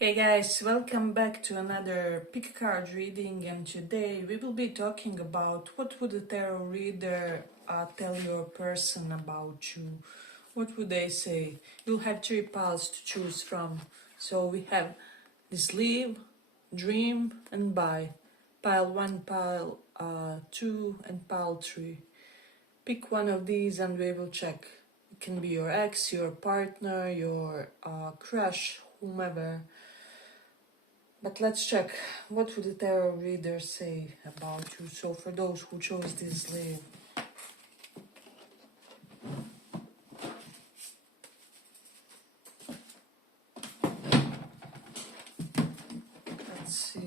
Hey guys, welcome back to another pick a card reading, and today we will be talking about what would a tarot reader tell your person about you. What would they say? You'll have three piles to choose from. So we have this leave, dream and buy. Pile 1, pile 2 and pile 3. Pick one of these and we will check. It can be your ex, your partner, your crush, whomever. But let's check, what would the tarot reader say about you? So for those who chose this leave, let's see.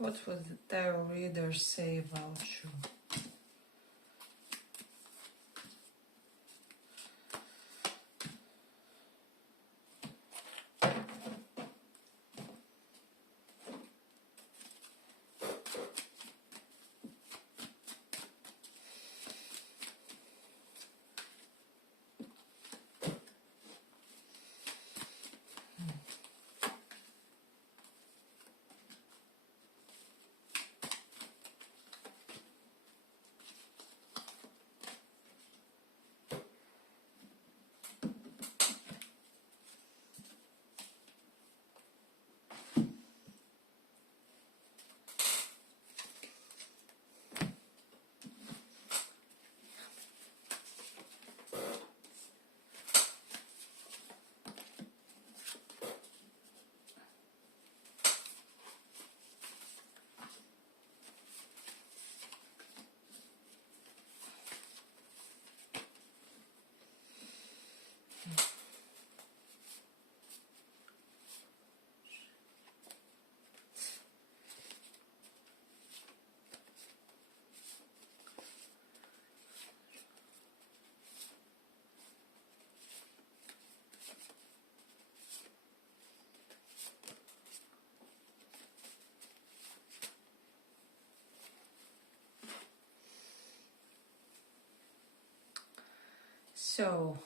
What would the tarot reader say about you? So,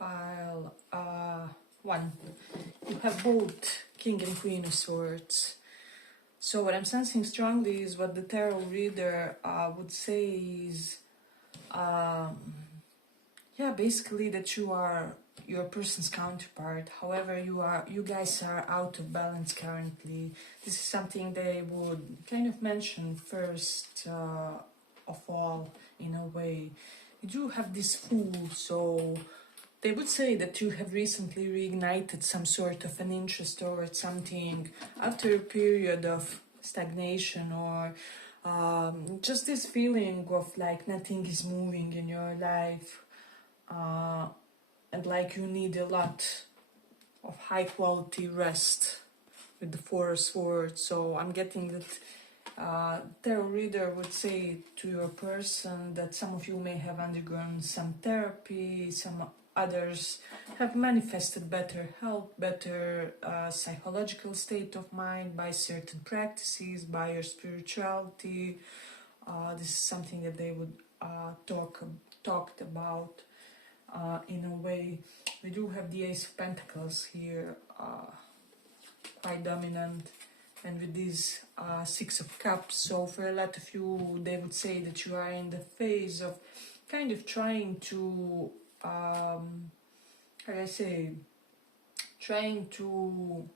pile 1. You have both King and Queen of Swords. So what I'm sensing strongly is what the tarot reader would say is, yeah, basically that you are your person's counterpart. However, you guys are out of balance currently. This is something they would kind of mention first of all, in a way. You do have this Fool, so they would say that you have recently reignited some sort of an interest towards something after a period of stagnation, or just this feeling of like nothing is moving in your life, and like you need a lot of high quality rest with the Four of Swords. So I'm getting that tarot reader would say to your person that some of you may have undergone some therapy, some others have manifested better health, better psychological state of mind by certain practices, by your spirituality. This is something that they would talked about in a way. We do have the Ace of Pentacles here, quite dominant, and with this Six of Cups. So for a lot of you, they would say that you are in the phase of kind of trying to, how do I say, trying to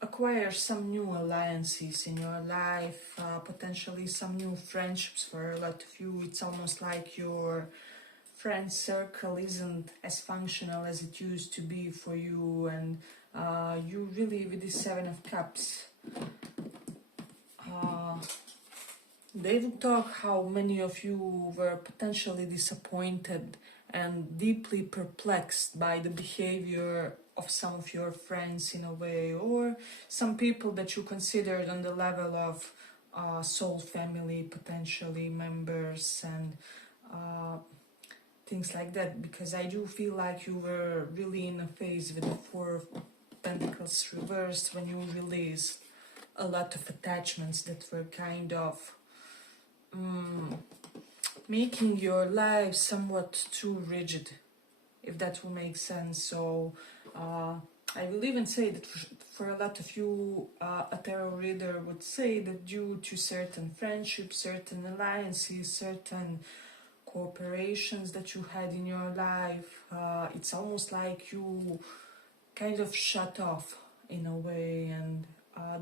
acquire some new alliances in your life, potentially some new friendships. For a lot of you, it's almost like your friend circle isn't as functional as it used to be for you, and you really, with the Seven of Cups, they will talk how many of you were potentially disappointed and deeply perplexed by the behavior of some of your friends in a way, or some people that you considered on the level of soul family, potentially members, and things like that, because I do feel like you were really in a phase with the Four of Pentacles reversed when you released a lot of attachments that were kind of making your life somewhat too rigid, if that will make sense. So I will even say that for a lot of you, a tarot reader would say that due to certain friendships, certain alliances, certain cooperations that you had in your life, it's almost like you kind of shut off in a way, and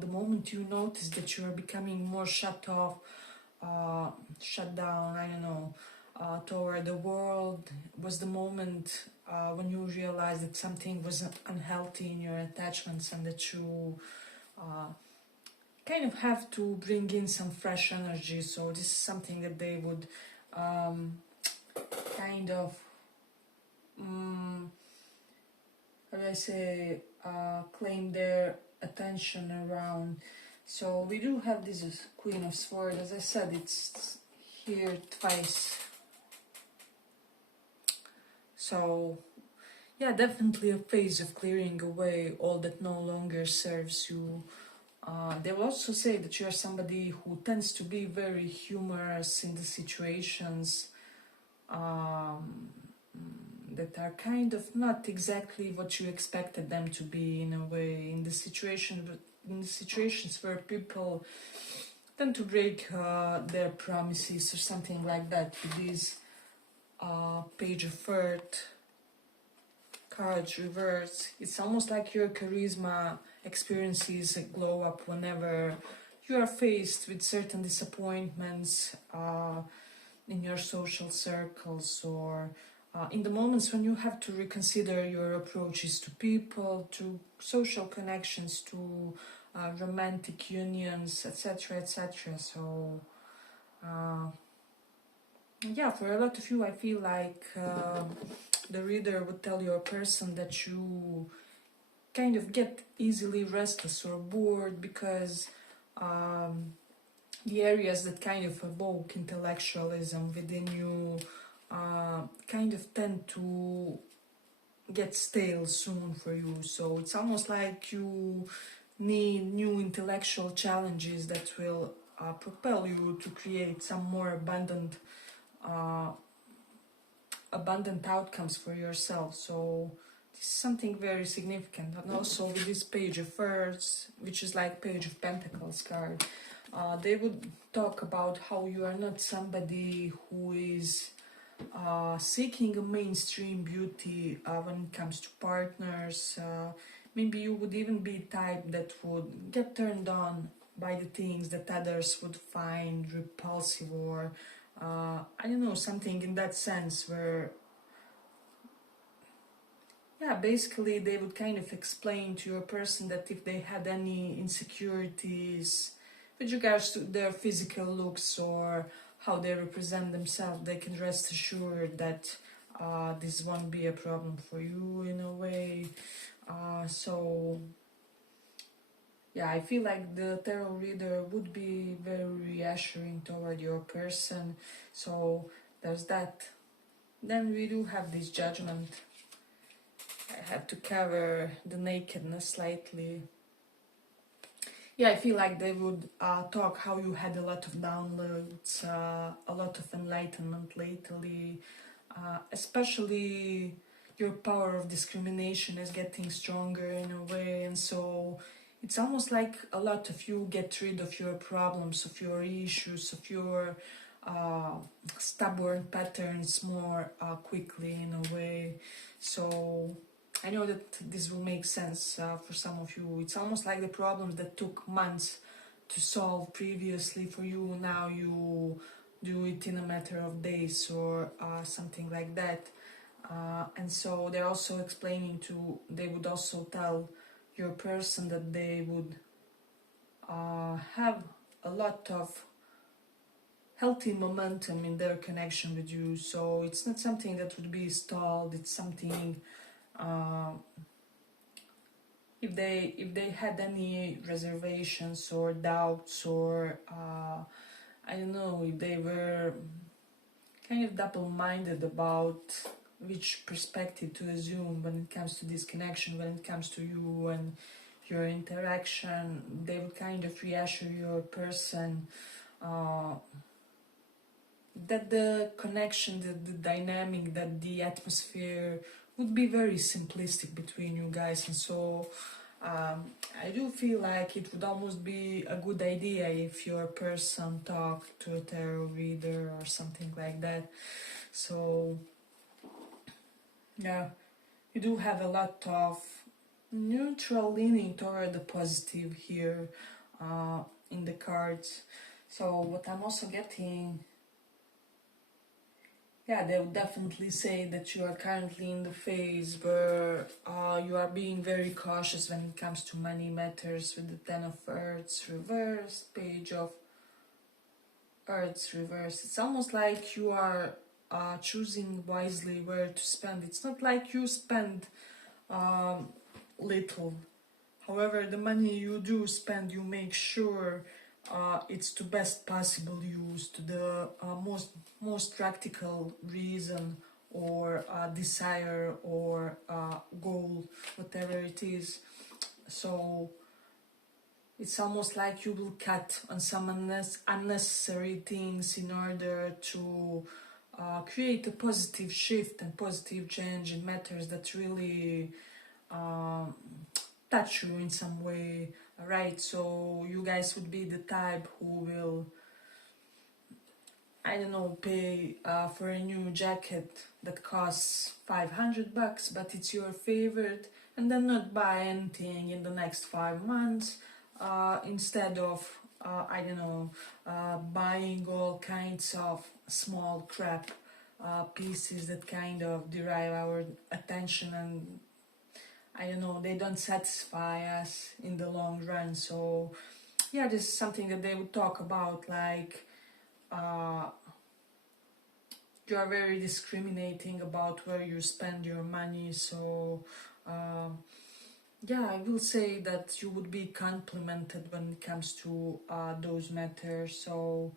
the moment you notice that you are becoming more shut off, shut down, I don't know, toward the world, was the moment when you realized that something was unhealthy in your attachments, and that you kind of have to bring in some fresh energy. So this is something that they would kind of how do I say, claim their attention around. So we do have this Queen of Swords. As I said, it's here twice. So yeah, definitely a phase of clearing away all that no longer serves you. They will also say that you're somebody who tends to be very humorous in the situations that are kind of not exactly what you expected them to be, in a way, in the situations where people tend to break their promises or something like that. With this Page of Earth cards reversed, it's almost like your charisma experiences a glow up whenever you are faced with certain disappointments in your social circles, or in the moments when you have to reconsider your approaches to people, to social connections, to romantic unions, etc., etc. So yeah, for a lot of you, I feel like the reader would tell your person that you kind of get easily restless or bored, because the areas that kind of evoke intellectualism within you kind of tend to get stale soon for you. So it's almost like you need new intellectual challenges that will propel you to create some more abundant outcomes for yourself. So this is something very significant. And also with this Page of Earth, which is like Page of Pentacles card, they would talk about how you are not somebody who is seeking a mainstream beauty when it comes to partners. Maybe you would even be type that would get turned on by the things that others would find repulsive, or I don't know, something in that sense, where yeah, basically they would kind of explain to your person that if they had any insecurities with regards to their physical looks or how they represent themselves, they can rest assured that this won't be a problem for you in a way. So yeah, I feel like the tarot reader would be very reassuring toward your person. So there's that. Then we do have this Judgment. I had to cover the nakedness slightly. Yeah, I feel like they would talk how you had a lot of downloads, a lot of enlightenment lately, especially your power of discrimination is getting stronger in a way, and so it's almost like a lot of you get rid of your problems, of your issues, of your stubborn patterns more quickly in a way. So I know that this will make sense for some of you. It's almost like the problems that took months to solve previously for you, now you do it in a matter of days or something like that. And so they're also explaining they would also tell your person that they would have a lot of healthy momentum in their connection with you. So it's not something that would be stalled, it's something if they had any reservations or doubts, or I don't know, if they were kind of double-minded about which perspective to assume when it comes to this connection, when it comes to you and your interaction, they would kind of reassure your person that the connection, the dynamic, that the atmosphere would be very simplistic between you guys. And so I do feel like it would almost be a good idea if your person talked to a tarot reader or something like that. So yeah, you do have a lot of neutral leaning toward the positive here in the cards. So what I'm also getting, yeah, they would definitely say that you are currently in the phase where you are being very cautious when it comes to money matters, with the Ten of Earths reversed, Page of Earths reversed. It's almost like you are choosing wisely where to spend. It's not like you spend little. However, the money you do spend, you make sure it's to best possible use, to the most practical reason or desire or goal, whatever it is. So it's almost like you will cut on some unnecessary things in order to create a positive shift and positive change in matters that really touch you in some way, right? So you guys would be the type who will, I don't know, pay for a new jacket that costs $500, but it's your favorite, and then not buy anything in the next 5 months, instead of I don't know, buying all kinds of small crap pieces that kind of derive our attention, and I don't know, they don't satisfy us in the long run. So yeah, this is something that they would talk about, like you are very discriminating about where you spend your money. So yeah, I will say that you would be complimented when it comes to those matters. So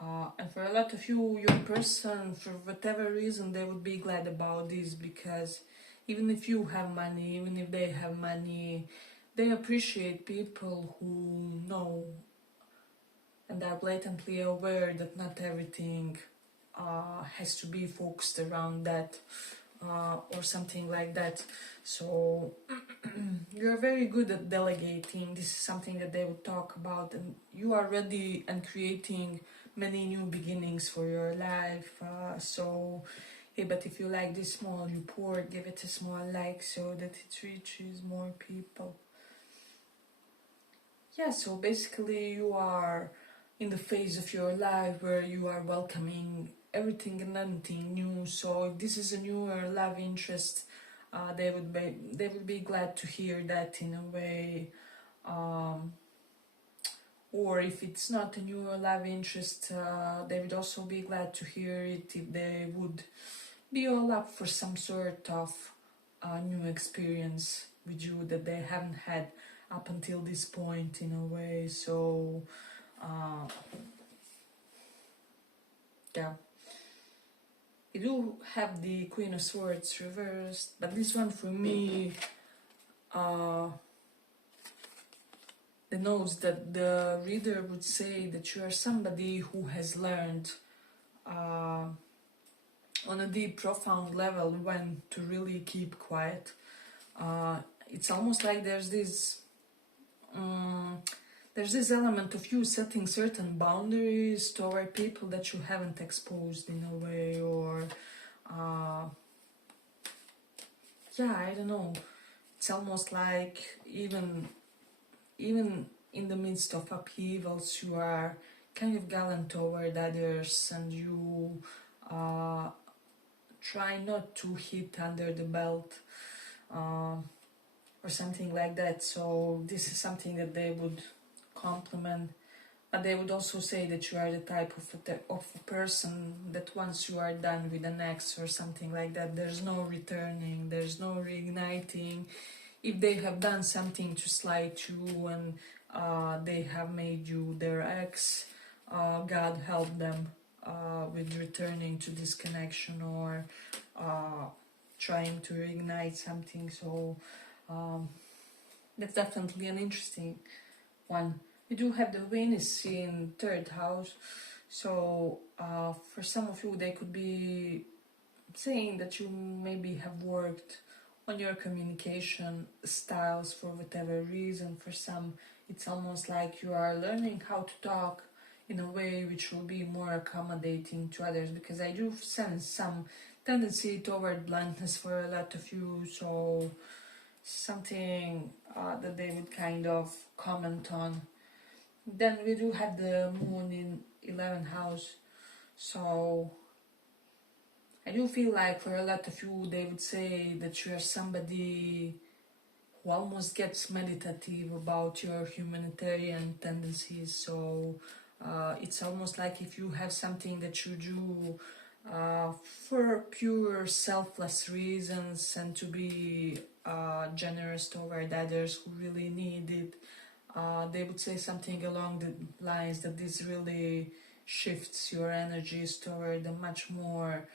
and for a lot of you, your person, for whatever reason, they would be glad about this, because even if you have money, even if they have money, they appreciate people who know and are blatantly aware that not everything has to be focused around that or something like that. So you're very good at delegating. This is something that they would talk about, and you are ready and creating many new beginnings for your life. So hey, but if you like this small report, give it a small like so that it reaches more people. Yeah, so basically you are in the phase of your life where you are welcoming everything and anything new. So if this is a newer love interest, they would be glad to hear that in a way. Or if it's not a newer love interest, they would also be glad to hear it if they would be all up for some sort of new experience with you that they haven't had up until this point, in a way. So yeah, you do have the Queen of Swords reversed, but this one for me denotes that the reader would say that you are somebody who has learned on a deep, profound level when to really keep quiet. It's almost like there's this element of you setting certain boundaries toward people that you haven't exposed in a way, or yeah, I don't know. It's almost like even in the midst of upheavals, you are kind of gallant toward others, and you try not to hit under the belt or something like that. So this is something that they would compliment, but they would also say that you are the type of a person that once you are done with an ex or something like that, there's no returning, there's no reigniting. if they have done something to slight you and they have made you their ex, God help them with returning to this connection or trying to reignite something. So that's definitely an interesting one. We do have the Venus in third house, so for some of you they could be saying that you maybe have worked on your communication styles for whatever reason. For some, it's almost like you are learning how to talk in a way which will be more accommodating to others, because I do sense some tendency toward bluntness for a lot of you. So something that they would kind of comment on. Then we do have the moon in 11th house, so I do feel like for a lot of you they would say that you are somebody who almost gets meditative about your humanitarian tendencies. So it's almost like if you have something that you do for pure selfless reasons and to be generous toward others who really need it, they would say something along the lines that this really shifts your energies toward a much more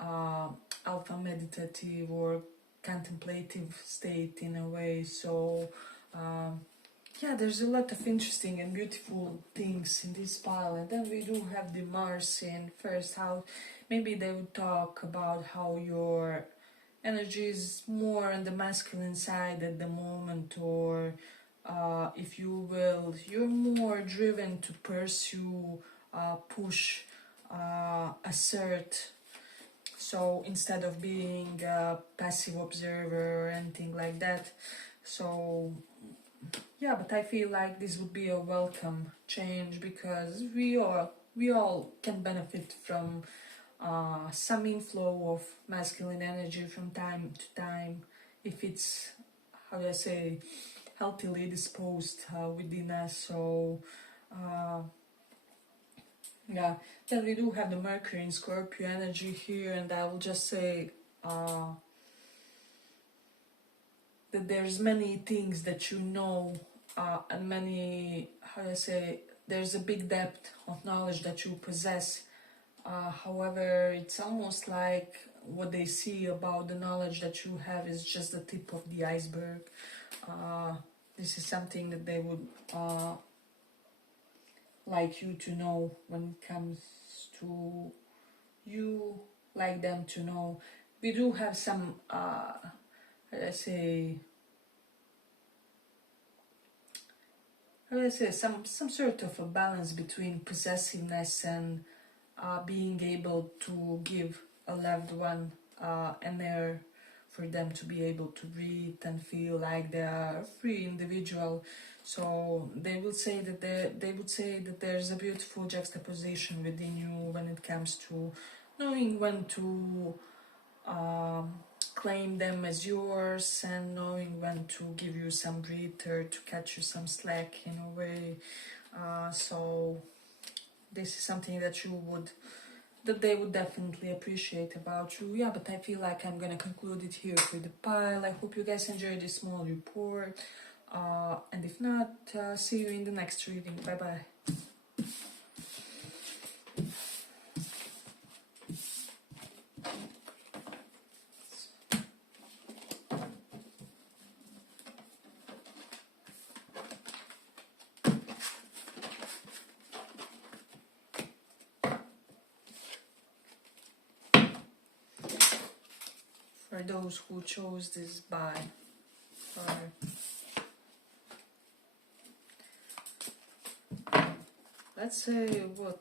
alpha meditative or contemplative state in a way. So yeah, there's a lot of interesting and beautiful things in this pile. And then we do have the Mars in first house. Maybe they would talk about how your energy is more on the masculine side at the moment, or if you will, you're more driven to pursue, push, assert. So instead of being a passive observer or anything like that. So yeah, but I feel like this would be a welcome change, because we all can benefit from some inflow of masculine energy from time to time, if it's, how do I say, healthily disposed within us. So yeah, then we do have the Mercury in Scorpio energy here, and I will just say that there's many things that you know, and many, how do I say, there's a big depth of knowledge that you possess. However, it's almost like what they see about the knowledge that you have is just the tip of the iceberg. This is something that they would like you to know when it comes to you, like them to know. We do have some, let's say, some sort of a balance between possessiveness and being able to give a loved one an air for them to be able to breathe and feel like they are a free individual. So they will say that they would say that there's a beautiful juxtaposition within you when it comes to knowing when to claim them as yours and knowing when to give you some breather, to catch you some slack in a way. So this is something that they would definitely appreciate about you. Yeah, but I feel like I'm gonna conclude it here with the pile. I hope you guys enjoyed this small report, and if not, see you in the next reading. Bye bye. For those who chose this by far. Let's say what?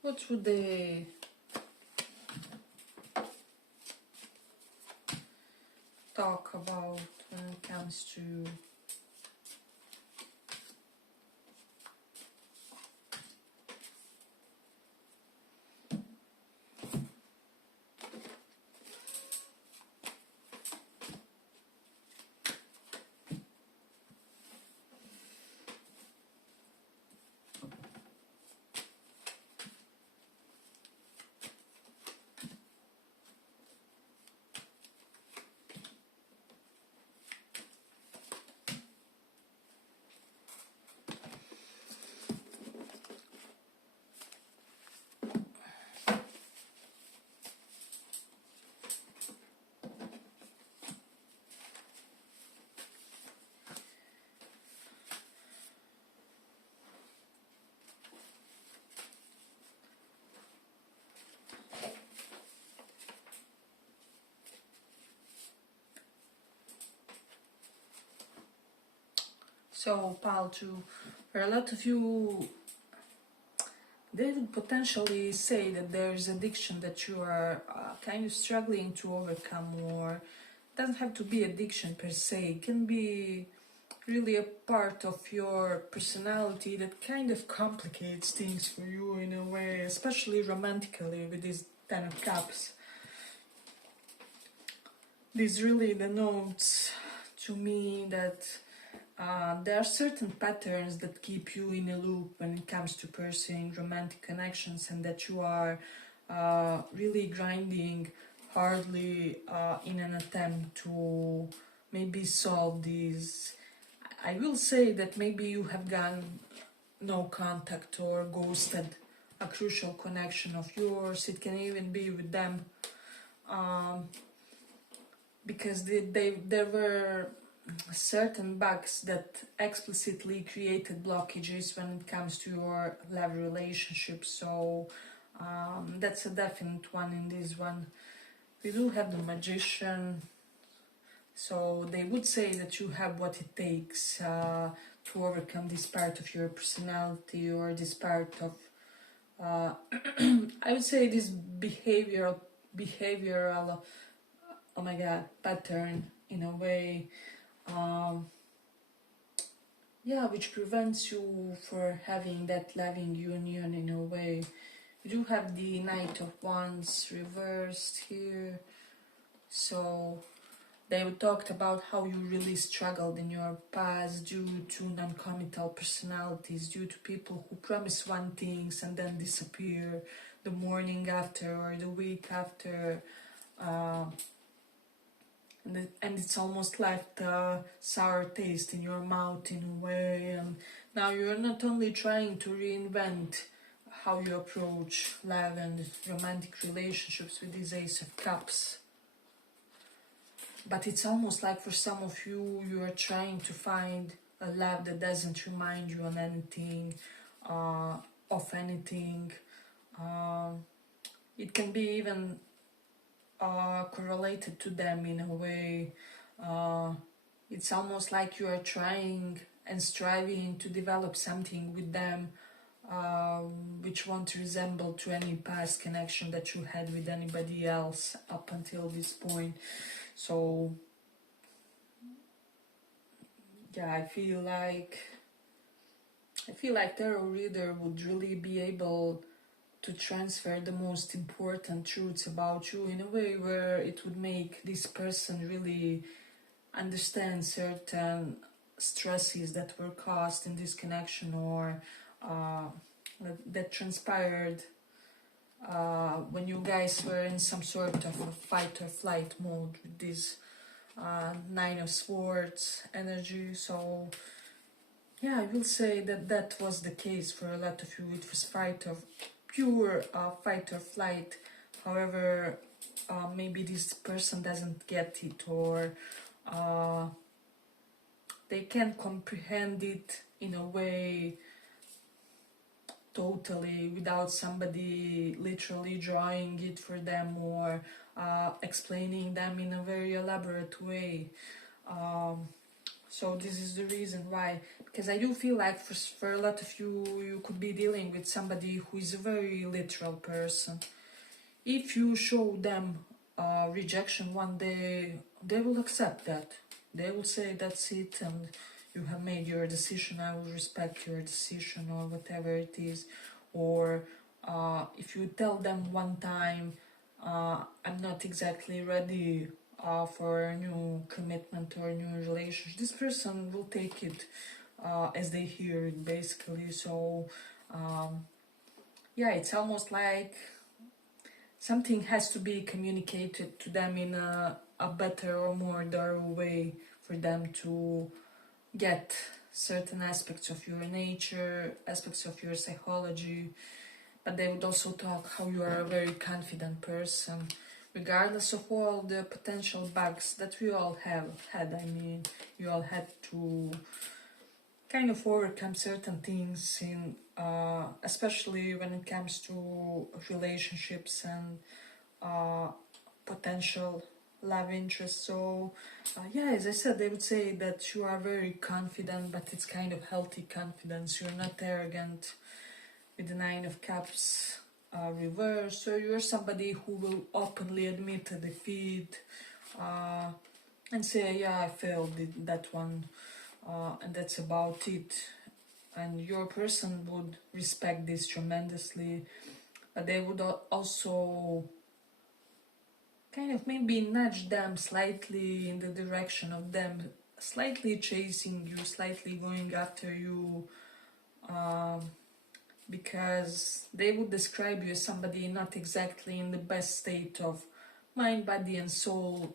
What would they talk about when it comes to So, Paul, for a lot of you, they would potentially say that there's addiction that you are kind of struggling to overcome, or it doesn't have to be addiction per se. It can be really a part of your personality that kind of complicates things for you in a way, especially romantically with these 10 of cups. This really denotes to me that there are certain patterns that keep you in a loop when it comes to pursuing romantic connections, and that you are really grinding hardly in an attempt to maybe solve these. I will say that maybe you have gone no contact or ghosted a crucial connection of yours. It can even be with them, because there were certain bugs that explicitly created blockages when it comes to your love relationship. So that's a definite one in this one. We do have the Magician. So they would say that you have what it takes to overcome this part of your personality, or this part of, I would say, this behavioral, oh my god, pattern in a way, yeah, which prevents you for having that loving union in a way. You do have the Knight of Wands reversed here, so they talked about how you really struggled in your past due to non-committal personalities, due to people who promise one things and then disappear the morning after or the week after, and it's almost left a sour taste in your mouth in a way. And now you're not only trying to reinvent how you approach love and romantic relationships with this Ace of Cups, but it's almost like for some of you, you are trying to find a love that doesn't remind you on anything, of anything. It can be even correlated to them in a way. It's almost like you are trying and striving to develop something with them, which won't resemble to any past connection that you had with anybody else up until this point. So yeah, I feel like tarot reader would really be able to transfer the most important truths about you in a way where it would make this person really understand certain stresses that were caused in this connection, or that transpired when you guys were in some sort of a fight or flight mode with this Nine of Swords energy. So yeah, I will say that that was the case for a lot of you. It was pure fight or flight. However, maybe this person doesn't get it, or they can't comprehend it in a way totally without somebody literally drawing it for them, or explaining them in a very elaborate way. So this is the reason why, because I do feel like for a lot of you, you could be dealing with somebody who is a very literal person. If you show them rejection one day, they will accept that. They will say that's it, and you have made your decision, I will respect your decision, or whatever it is. Or if you tell them one time, I'm not exactly ready for a new commitment or a new relationship, this person will take it as they hear it, basically. So yeah, it's almost like something has to be communicated to them in a better or more thorough way for them to get certain aspects of your nature, aspects of your psychology. But they would also talk how you are a very confident person, regardless of all the potential bugs that we all have had. I mean, you all had to kind of overcome certain things in, especially when it comes to relationships and potential love interest. So yeah, as I said, they would say that you are very confident, but it's kind of healthy confidence. You're not arrogant with the Nine of Cups reverse. So you're somebody who will openly admit a defeat and say, yeah, I failed that one, and that's about it. And your person would respect this tremendously. But they would also kind of maybe nudge them slightly in the direction of them slightly chasing you, slightly going after you, because they would describe you as somebody not exactly in the best state of mind, body, and soul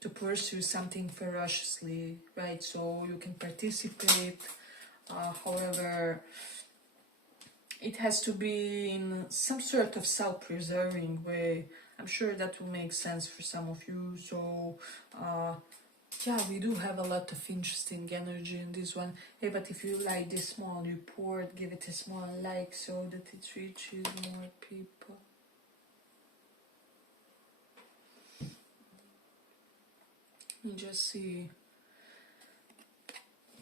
to pursue something ferociously, right? So you can participate, however, it has to be in some sort of self-preserving way. I'm sure that will make sense for some of you. So yeah, we do have a lot of interesting energy in this one. Hey, but if you like this small report, give it a small like so that it reaches more people. Let me just see.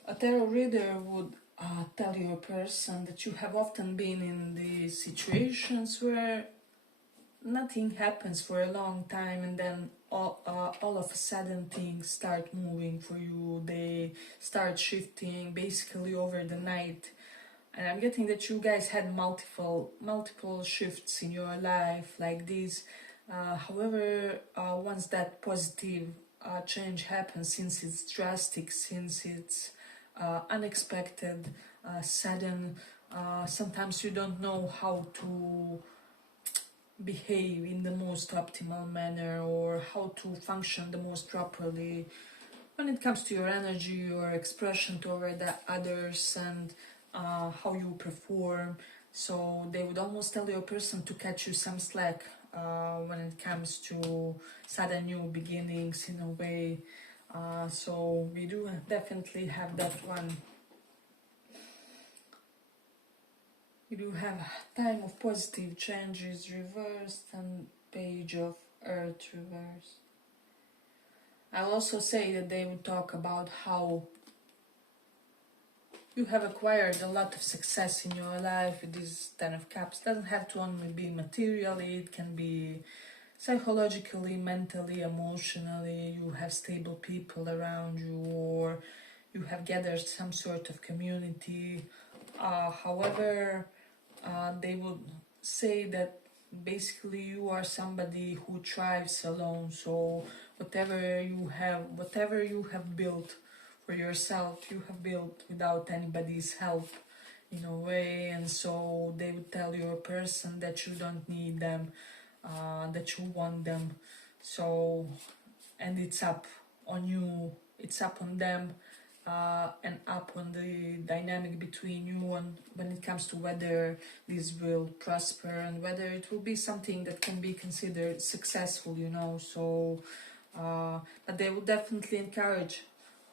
A tarot reader would tell your person that you have often been in these situations where nothing happens for a long time, and then all of a sudden things start moving for you. They start shifting basically over the night. And I'm getting that you guys had multiple shifts in your life like this. However, once that positive change happens, since it's drastic, since it's unexpected, sudden, sometimes you don't know how to behave in the most optimal manner or how to function the most properly when it comes to your energy, your expression toward the others, and how you perform. So they would almost tell your person to catch you some slack when it comes to sudden new beginnings in a way. So we do definitely have that one. We do have time of positive changes reversed and page of earth reversed. I'll also say that they would talk about how you have acquired a lot of success in your life with this Ten of Cups. It doesn't have to only be materially, it can be psychologically, mentally, emotionally. You have stable people around you, or you have gathered some sort of community. However, they would say that basically you are somebody who thrives alone. So whatever you have built for yourself, you have built without anybody's help in a way. And so they would tell your person that you don't need them, that you want them. So, and it's up on you, it's up on them, and up on the dynamic between you and when it comes to whether this will prosper and whether it will be something that can be considered successful, you know. So but they would definitely encourage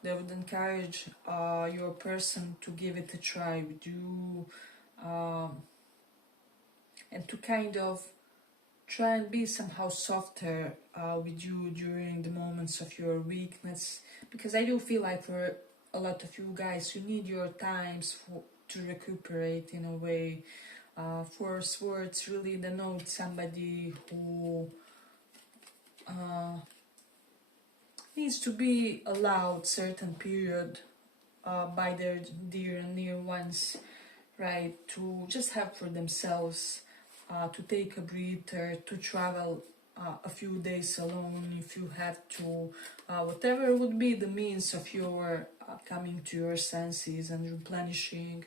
your person to give it a try with you, and to kind of try and be somehow softer with you during the moments of your weakness, because I do feel like for a lot of you guys, you need your times to recuperate in a way. For Swords really denote somebody who needs to be allowed certain period by their dear and near ones, right, to just have for themselves, to take a breather, to travel a few days alone if you have to, whatever would be the means of your coming to your senses and replenishing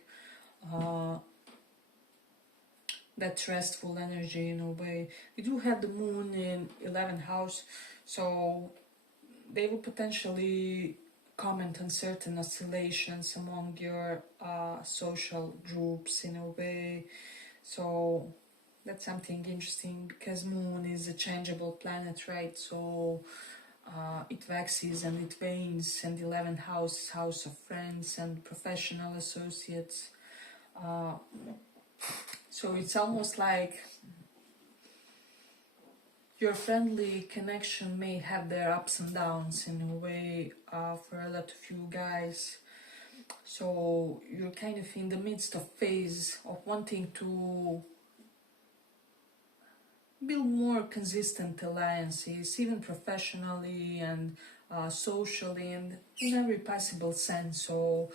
that restful energy in a way. We do have the moon in 11th house, so they will potentially comment on certain oscillations among your social groups in a way. So that's something interesting, because moon is a changeable planet, right? So it waxes and it wanes, and 11th house, house of friends and professional associates. So it's almost like your friendly connection may have their ups and downs in a way for a lot of you guys. So you're kind of in the midst of phase of wanting to build more consistent alliances, even professionally and socially, and in every possible sense. So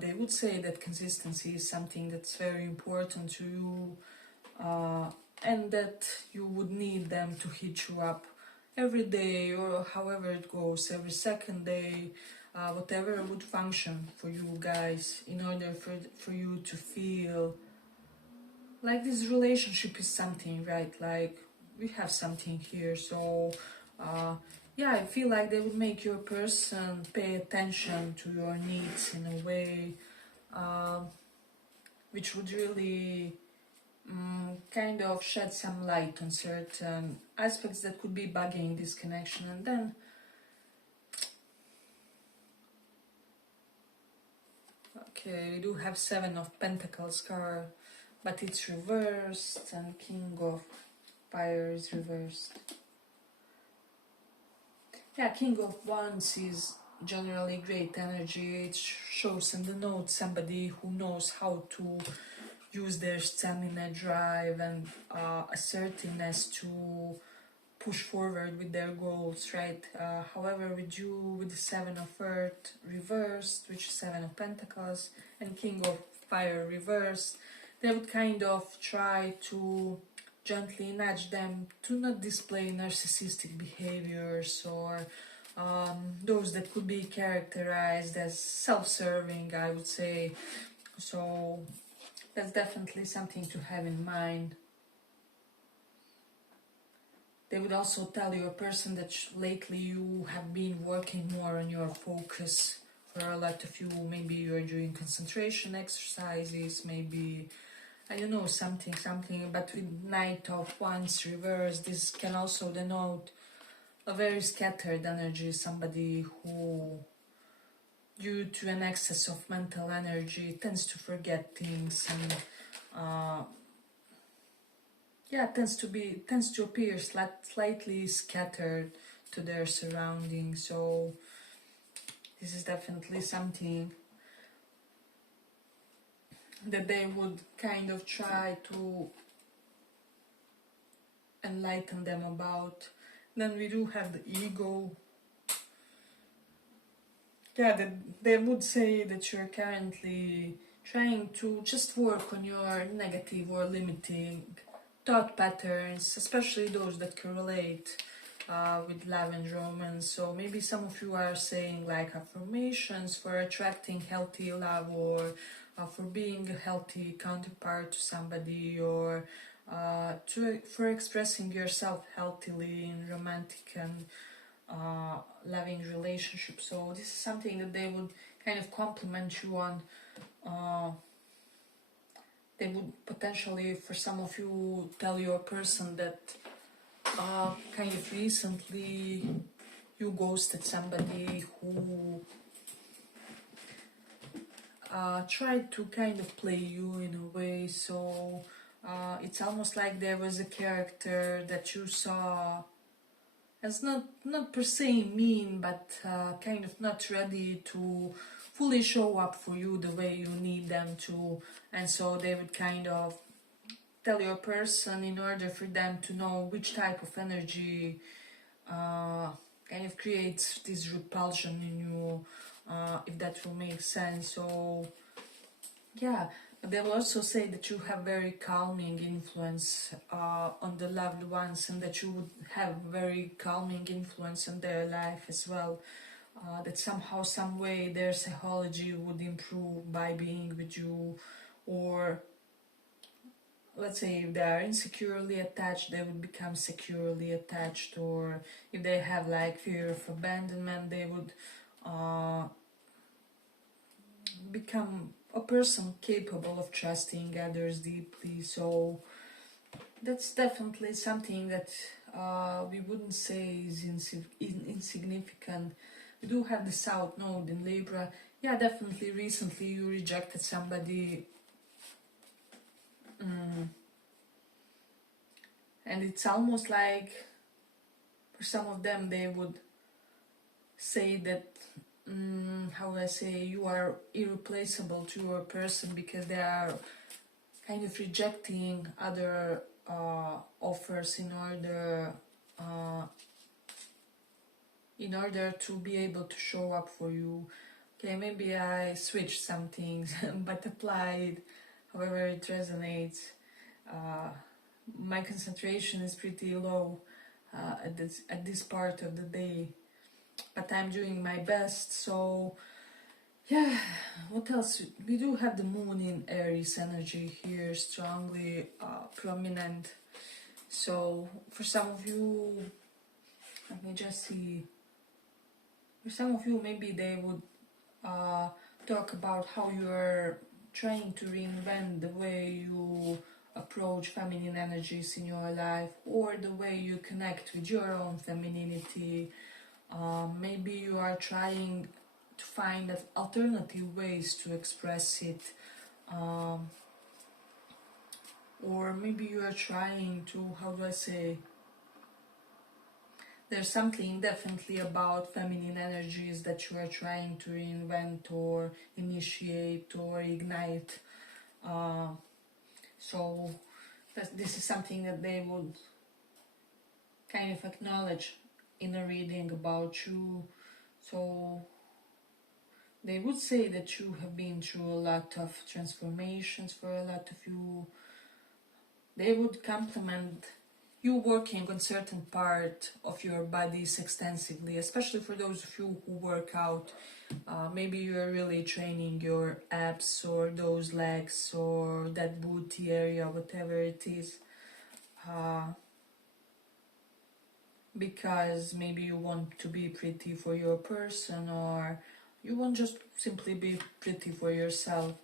they would say that consistency is something that's very important to you, and that you would need them to hit you up every day, or however it goes, every second day, whatever would function for you guys, in order for you to feel like this relationship is something, right? Like we have something here. So yeah, I feel like they would make your person pay attention to your needs in a way which would really kind of shed some light on certain aspects that could be bugging this connection. And then okay, we do have Seven of Pentacles card, but it's reversed, and King of Fire is reversed. Yeah, King of Wands is generally great energy. It shows in the note somebody who knows how to use their stamina, drive, and assertiveness to push forward with their goals, right? However, with you, with the Seven of Earth reversed, which is Seven of Pentacles, and King of Fire reversed, they would kind of try to gently nudge them to not display narcissistic behaviors, or those that could be characterized as self-serving, I would say. So that's definitely something to have in mind. They would also tell your person that lately you have been working more on your focus. For a lot of you, maybe you're doing concentration exercises, maybe, I don't know, something, but with Knight of Wands reversed, this can also denote a very scattered energy, somebody who, due to an excess of mental energy, tends to forget things, and yeah, tends to appear slightly scattered to their surroundings. So this is definitely something that they would kind of try to enlighten them about. Then we do have the ego. Yeah, they would say that you're currently trying to just work on your negative or limiting thought patterns, especially those that correlate with love and romance. So maybe some of you are saying like affirmations for attracting healthy love, or for being a healthy counterpart to somebody, or for expressing yourself healthily in romantic and loving relationships. So this is something that they would kind of compliment you on. They would potentially, for some of you, tell your person that kind of recently you ghosted somebody who tried to kind of play you in a way. So it's almost like there was a character that you saw as not per se mean, but kind of not ready to fully show up for you the way you need them to. And so they would kind of tell your person, in order for them to know which type of energy kind of creates this repulsion in you, if that will make sense. So yeah, but they will also say that you have very calming influence on the loved ones, and that you would have very calming influence on their life as well. That somehow, some way, their psychology would improve by being with you. Or let's say if they are insecurely attached, they would become securely attached. Or if they have like fear of abandonment, they would become a person capable of trusting others deeply. So that's definitely something that we wouldn't say is insignificant. We do have the South Node in Libra. Yeah, definitely recently you rejected somebody, and it's almost like For some of them, they would say that, how do I say, you are irreplaceable to your person, because they are kind of rejecting other offers in order to be able to show up for you. Okay, maybe I switched some things, but applied however it resonates. My concentration is pretty low at this part of the day, but I'm doing my best. So yeah, what else? We do have the moon in Aries energy here, strongly prominent. So for some of you, let me just see. For some of you, maybe they would talk about how you are trying to reinvent the way you approach feminine energies in your life, or the way you connect with your own femininity. Maybe you are trying to find alternative ways to express it, or maybe you are trying to, how do I say, there's something definitely about feminine energies that you are trying to reinvent or initiate or ignite. So this is something that they would kind of acknowledge in a reading about you. So they would say that you have been through a lot of transformations for a lot of you. They would compliment you working on certain part of your bodies extensively, especially for those of you who work out. Maybe you're really training your abs or those legs or that booty area, whatever it is. Because maybe you want to be pretty for your person, or you want just simply be pretty for yourself.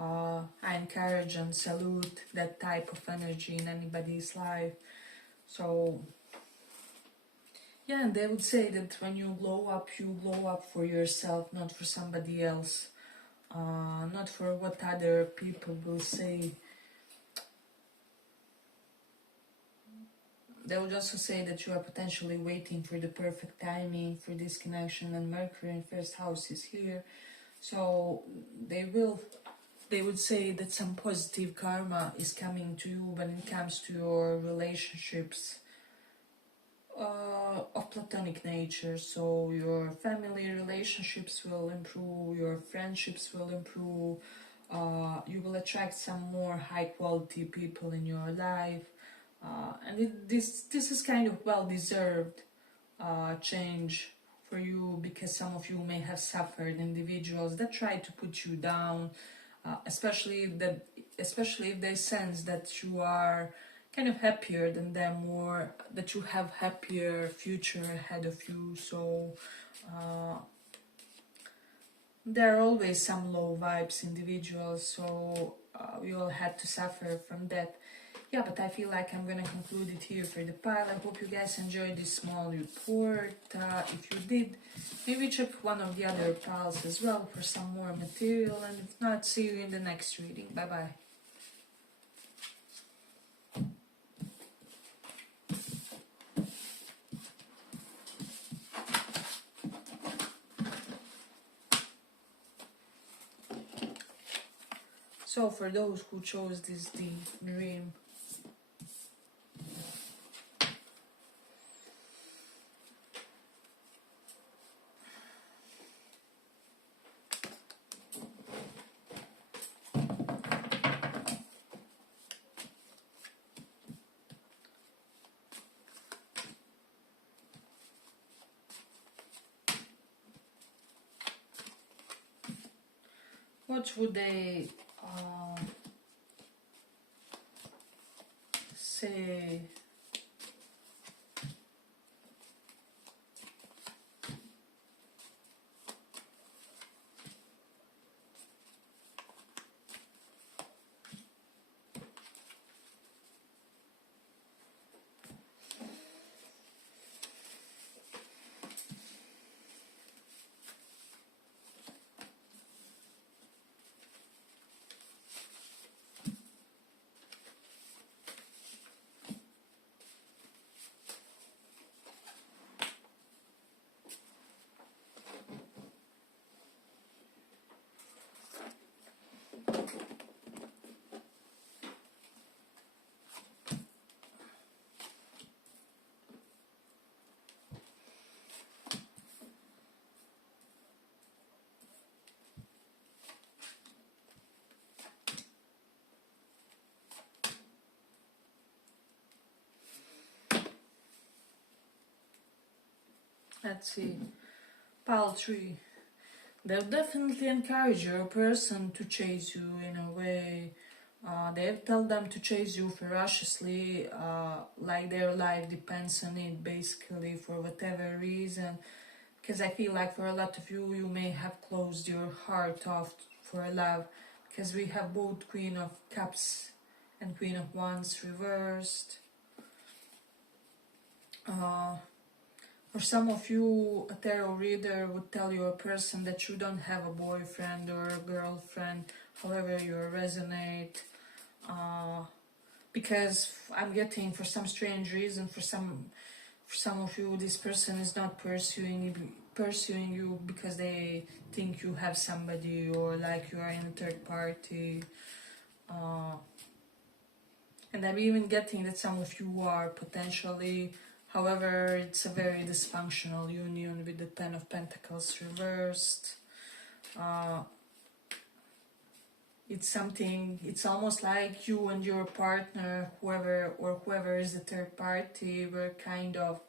I encourage and salute that type of energy in anybody's life. So yeah, and they would say that when you glow up for yourself, not for somebody else, not for what other people will say. They would also say that you are potentially waiting for the perfect timing for this connection, and Mercury in first house is here. So they would say that some positive karma is coming to you when it comes to your relationships of platonic nature. So your family relationships will improve, your friendships will improve, you will attract some more high quality people in your life, and this is kind of well deserved change for you, because some of you may have suffered individuals that try to put you down, especially if they sense that you are kind of happier than them, or that you have happier future ahead of you. So there are always some low vibes individuals, so we all had to suffer from that. Yeah, but I feel like I'm gonna conclude it here for the pile. I hope you guys enjoyed this small report. If you did, maybe check one of the other piles as well for some more material, and if not, see you in the next reading. Bye bye. So for those who chose this dream, what would they say? Let's see. Pile 3. They'll definitely encourage your person to chase you in a way. They'll tell them to chase you ferociously, like their life depends on it, basically, for whatever reason. Because I feel like for a lot of you, you may have closed your heart off for love. Because we have both Queen of Cups and Queen of Wands reversed. For some of you, a tarot reader would tell your person that you don't have a boyfriend or a girlfriend, however you resonate. Because I'm getting, for some strange reason, for some of you, this person is not pursuing you because they think you have somebody, or like you are in a third party. And I'm even getting that some of you are potentially, however, it's a very dysfunctional union with the Ten of Pentacles reversed. It's almost like you and your partner, whoever is the third party, were kind of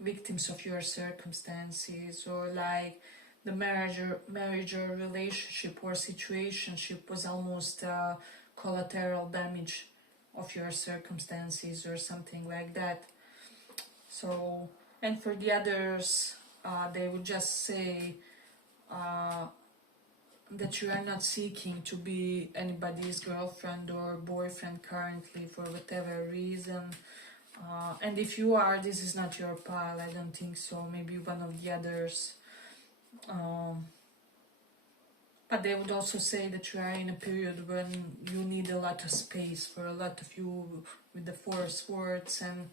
victims of your circumstances, or like the marriage or relationship or situationship was almost collateral damage of your circumstances or something like that. So, and for the others, they would just say that you are not seeking to be anybody's girlfriend or boyfriend currently for whatever reason. And if you are, this is not your pile, I don't think so, maybe one of the others. But they would also say that you are in a period when you need a lot of space. For a lot of you, with the Four of Swords and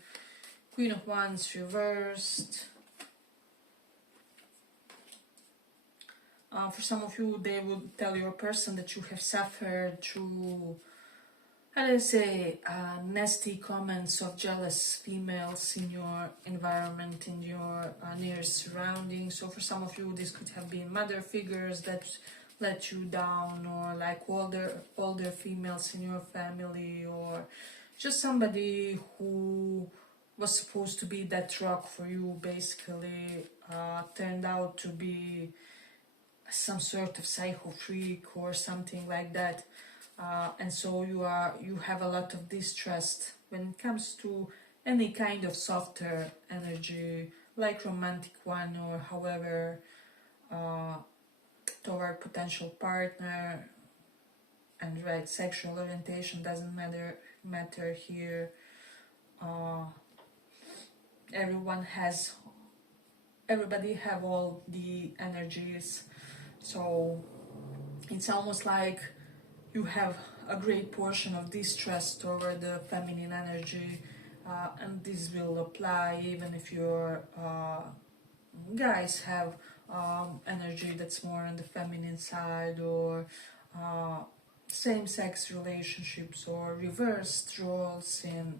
Queen of Wands reversed. For some of you, they would tell your person that you have suffered through, how do I say, nasty comments of jealous females in your environment, in your nearest surroundings. So for some of you, this could have been mother figures that let you down, or like older females in your family, or just somebody who was supposed to be that rock for you, basically, turned out to be some sort of psycho freak or something like that. And so you have a lot of distrust when it comes to any kind of softer energy, like romantic one, or however, toward potential partner. And right, sexual orientation doesn't matter here. Everybody have all the energies, so it's almost like you have a great portion of distrust over the feminine energy, and this will apply even if your guys have energy that's more on the feminine side, or same-sex relationships, or reversed roles in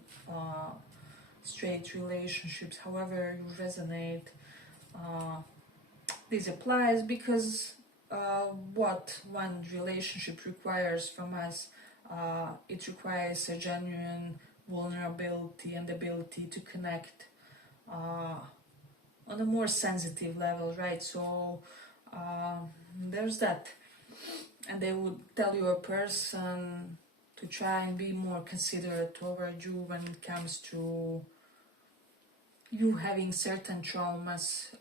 straight relationships, however you resonate. This applies because what one relationship requires from us, it requires a genuine vulnerability and ability to connect on a more sensitive level, right? So there's that. And they would tell your person to try and be more considerate toward you when it comes to you having certain traumas.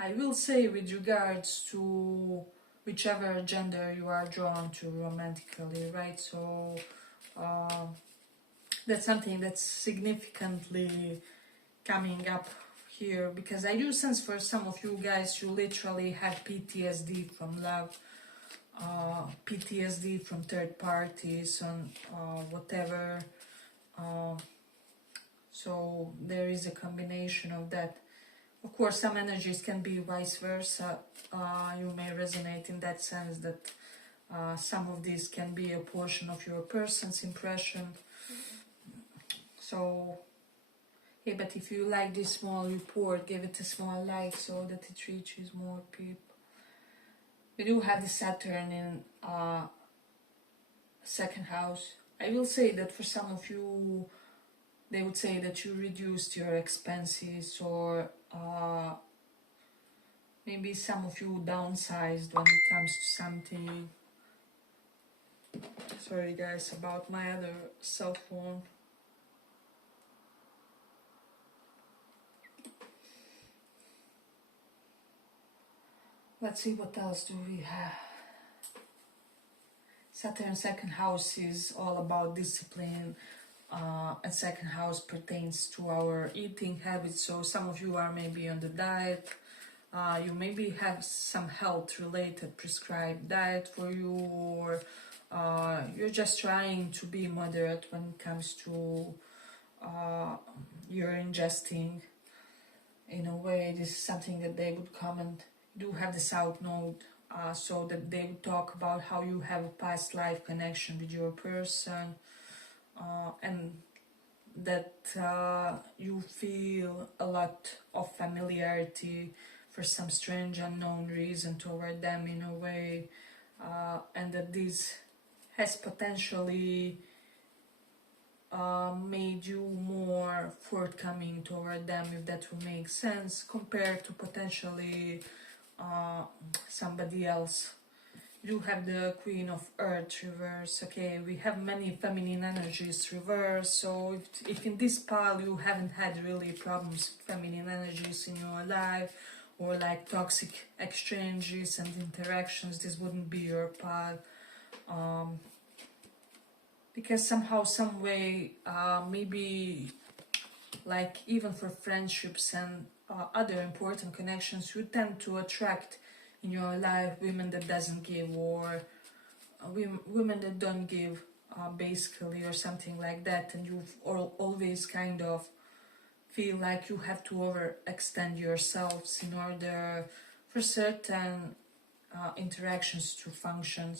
I will say with regards to whichever gender you are drawn to romantically, right? So that's something that's significantly coming up here, because I do sense for some of you guys you literally have PTSD from love, PTSD from third parties, and whatever. So there is a combination of that. Of course, some energies can be vice versa. You may resonate in that sense that some of these can be a portion of your person's impression. So, yeah, but if you like this small report, give it a small like so that it reaches more people. We do have the Saturn in second house. I will say that for some of you, they would say that you reduced your expenses, or maybe some of you downsized when it comes to something. Sorry guys about my other cell phone. Let's see what else do we have. Saturn second house is all about discipline, and second house pertains to our eating habits. So some of you are maybe on the diet. You maybe have some health related prescribed diet for you, or you're just trying to be moderate when it comes to your ingesting. In a way, this is something that they would comment. You do have the South Node, so that they would talk about how you have a past life connection with your person, and that you feel a lot of familiarity for some strange unknown reason toward them in a way, and that this has potentially made you more forthcoming toward them, if that will make sense, compared to potentially somebody else. You have the Queen of Earth reverse. Okay, we have many feminine energies reverse. So if in this pile you haven't had really problems with feminine energies in your life, or like toxic exchanges and interactions, this wouldn't be your pile. Because somehow, some way, maybe like even for friendships and other important connections, you tend to attract in your life women that doesn't give, or women that don't give, basically, or something like that, and you've always kind of feel like you have to overextend yourselves in order for certain interactions to function.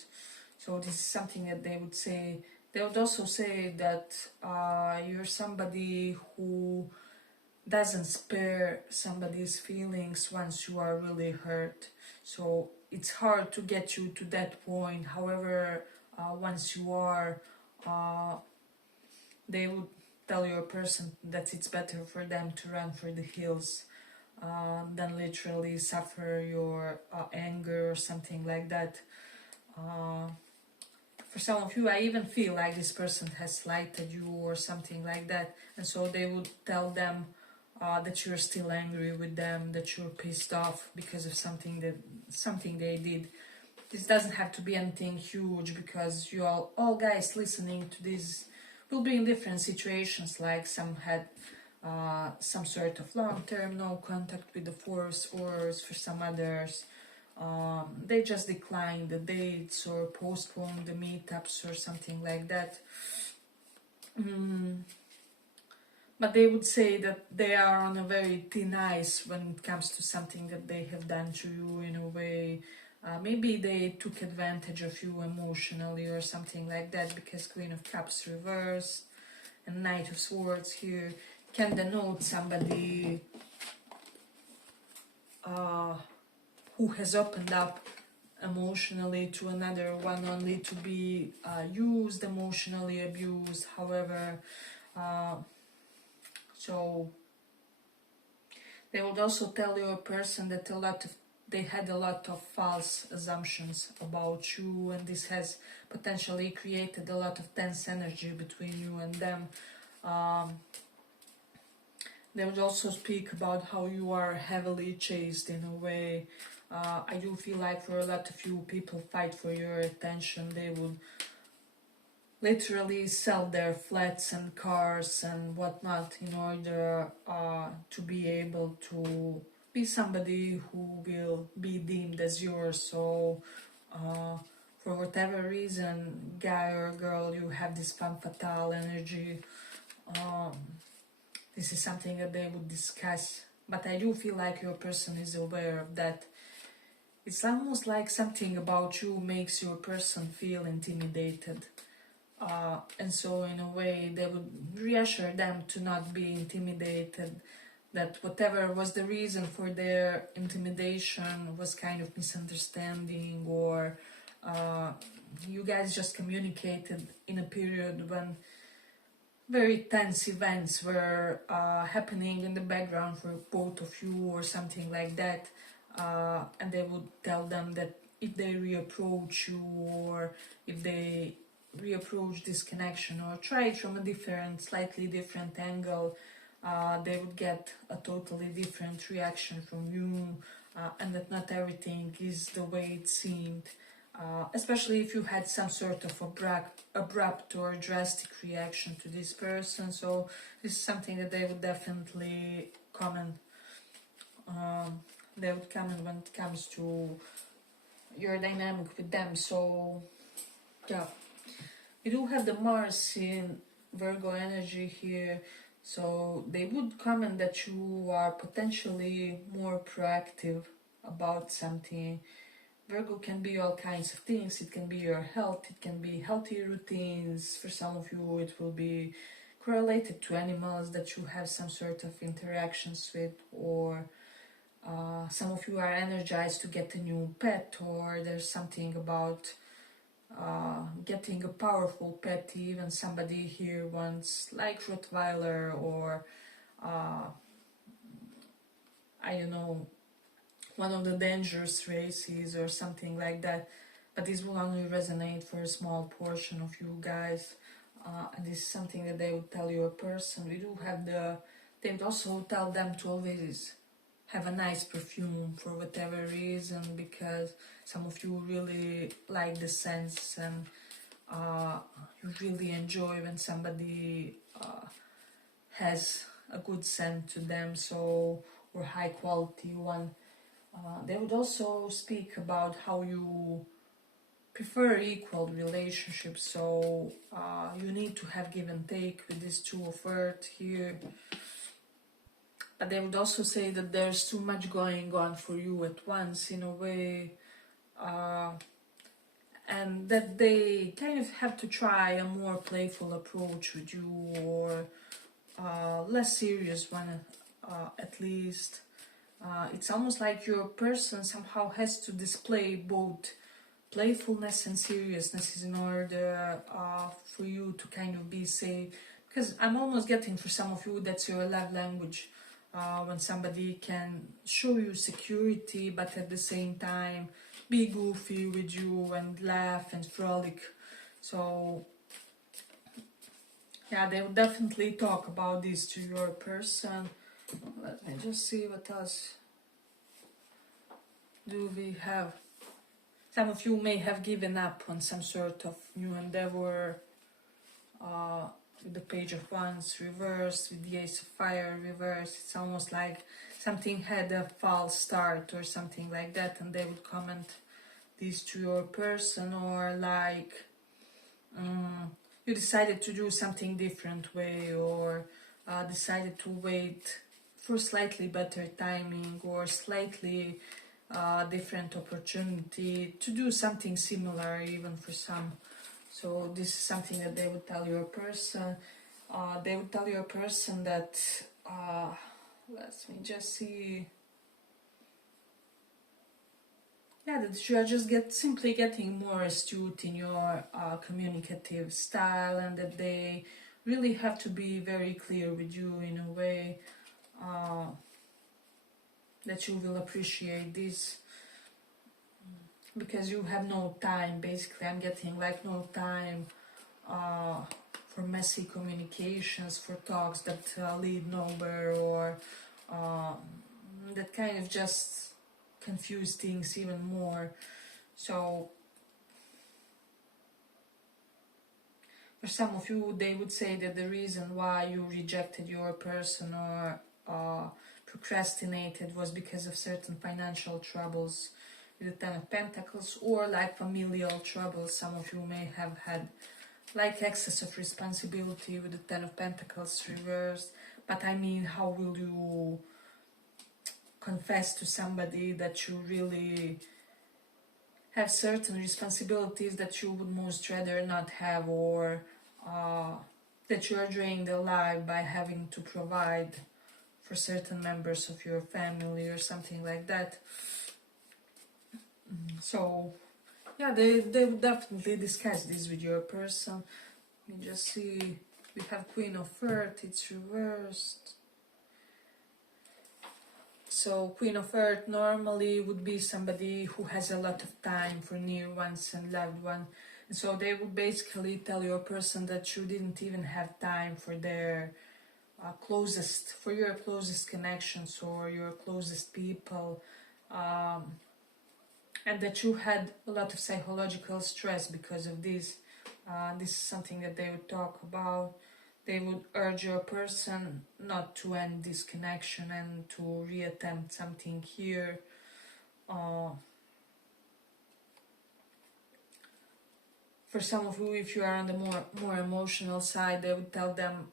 So this is something that they would say. They would also say that you're somebody who doesn't spare somebody's feelings once you are really hurt. So it's hard to get you to that point. However, once you are, they would tell your person that it's better for them to run for the hills than literally suffer your anger or something like that. For some of you, I even feel like this person has slighted you or something like that, and so they would tell them that you're still angry with them, that you're pissed off because of something they did. This doesn't have to be anything huge, because you all guys listening to this will be in different situations. Like some had some sort of long-term no contact with the force, or for some others they just declined the dates or postponed the meetups or something like that. But they would say that they are on a very thin ice when it comes to something that they have done to you in a way. Maybe they took advantage of you emotionally or something like that, because Queen of Cups reverse and Knight of Swords here can denote somebody who has opened up emotionally to another one, only to be used, emotionally abused. However, so they would also tell your person that they had a lot of false assumptions about you, and this has potentially created a lot of tense energy between you and them. They would also speak about how you are heavily chased in a way. I do feel like for a lot of you, people fight for your attention. They would literally sell their flats and cars and whatnot in order to be able to be somebody who will be deemed as yours. So for whatever reason, guy or girl, you have this femme fatale energy. This is something that they would discuss, but I do feel like your person is aware of that. It's almost like something about you makes your person feel intimidated. And so in a way they would reassure them to not be intimidated, that whatever was the reason for their intimidation was kind of misunderstanding, or you guys just communicated in a period when very tense events were happening in the background for both of you or something like that, and they would tell them that if they reapproach you, or if they reapproach this connection or try it from a different, slightly different angle, they would get a totally different reaction from you, and that not everything is the way it seemed. Especially if you had some sort of abrupt or drastic reaction to this person. So this is something that they would definitely comment. They would comment when it comes to your dynamic with them. So yeah, we do have the Mars in Virgo energy here. So they would comment that you are potentially more proactive about something. Virgo can be all kinds of things. It can be your health, it can be healthy routines. For some of you, it will be correlated to animals that you have some sort of interactions with, or some of you are energized to get a new pet, or there's something about getting a powerful pet. Even somebody here wants like Rottweiler, or I don't know, one of the dangerous races or something like that, but this will only resonate for a small portion of you guys, and this is something that they would tell your person. We do have they would also tell them to always have a nice perfume for whatever reason, because some of you really like the scents, and you really enjoy when somebody has a good scent to them, so, or high quality one. They would also speak about how you prefer equal relationships, so you need to have give and take with this Two of Earth here. But they would also say that there's too much going on for you at once, in a way, and that they kind of have to try a more playful approach with you, or less serious one, at least. It's almost like your person somehow has to display both playfulness and seriousness in order for you to kind of be safe. Because I'm almost getting, for some of you, that's your love language. When somebody can show you security, but at the same time be goofy with you and laugh and frolic. So yeah, they will definitely talk about this to your person. Let me just see what else do we have. Some of you may have given up on some sort of new endeavor, with the Page of Wands reversed, with the Ace of Fire reversed. It's almost like something had a false start or something like that, and they would comment this to your person, or like you decided to do something different way, or decided to wait for slightly better timing, or slightly different opportunity to do something similar, even for some. So this is something that they would tell your person. They would tell your person that, let me just see, yeah, that you are just simply getting more astute in your communicative style, and that they really have to be very clear with you in a way that you will appreciate this, because you have no time. Basically, I'm getting like no time for messy communications, for talks that lead nowhere, or that kind of just confuse things even more. So for some of you, they would say that the reason why you rejected your person, or procrastinated, was because of certain financial troubles with the Ten of Pentacles, or like familial troubles. Some of you may have had like excess of responsibility with the Ten of Pentacles reversed. But I mean, how will you confess to somebody that you really have certain responsibilities that you would most rather not have, or that you are drained alive by having to provide for certain members of your family, or something like that? So yeah, they would definitely discuss this with your person. Let me just see We have Queen of Earth, it's reversed. So Queen of Earth normally would be somebody who has a lot of time for near ones and loved ones. And so they would basically tell your person that you didn't even have time for their for your closest connections or your closest people. And that you had a lot of psychological stress because of this. This is something that they would talk about. They would urge your person not to end this connection and to reattempt something here. For some of you, if you are on the more emotional side, they would tell them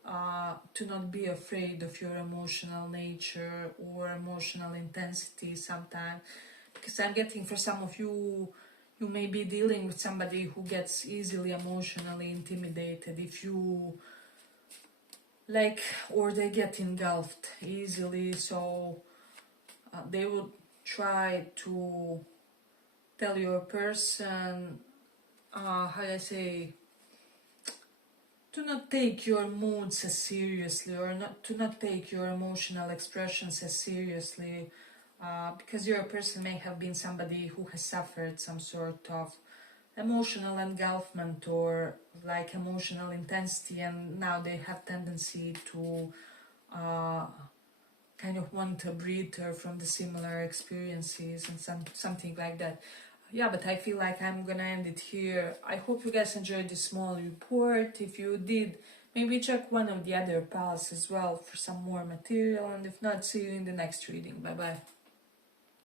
to not be afraid of your emotional nature or emotional intensity sometimes. Because I'm getting, for some of you, you may be dealing with somebody who gets easily emotionally intimidated. If you or they get engulfed easily, so they would try to tell your person, how do I say, to not take your moods as seriously, or to not take your emotional expressions as seriously, because your person may have been somebody who has suffered some sort of emotional engulfment or like emotional intensity, and now they have tendency to kind of want a breather from the similar experiences and something like that. Yeah, but I feel like I'm gonna end it here. I hope you guys enjoyed this small report. If you did, maybe check one of the other pals as well for some more material, and if not, see you in the next reading. Bye bye.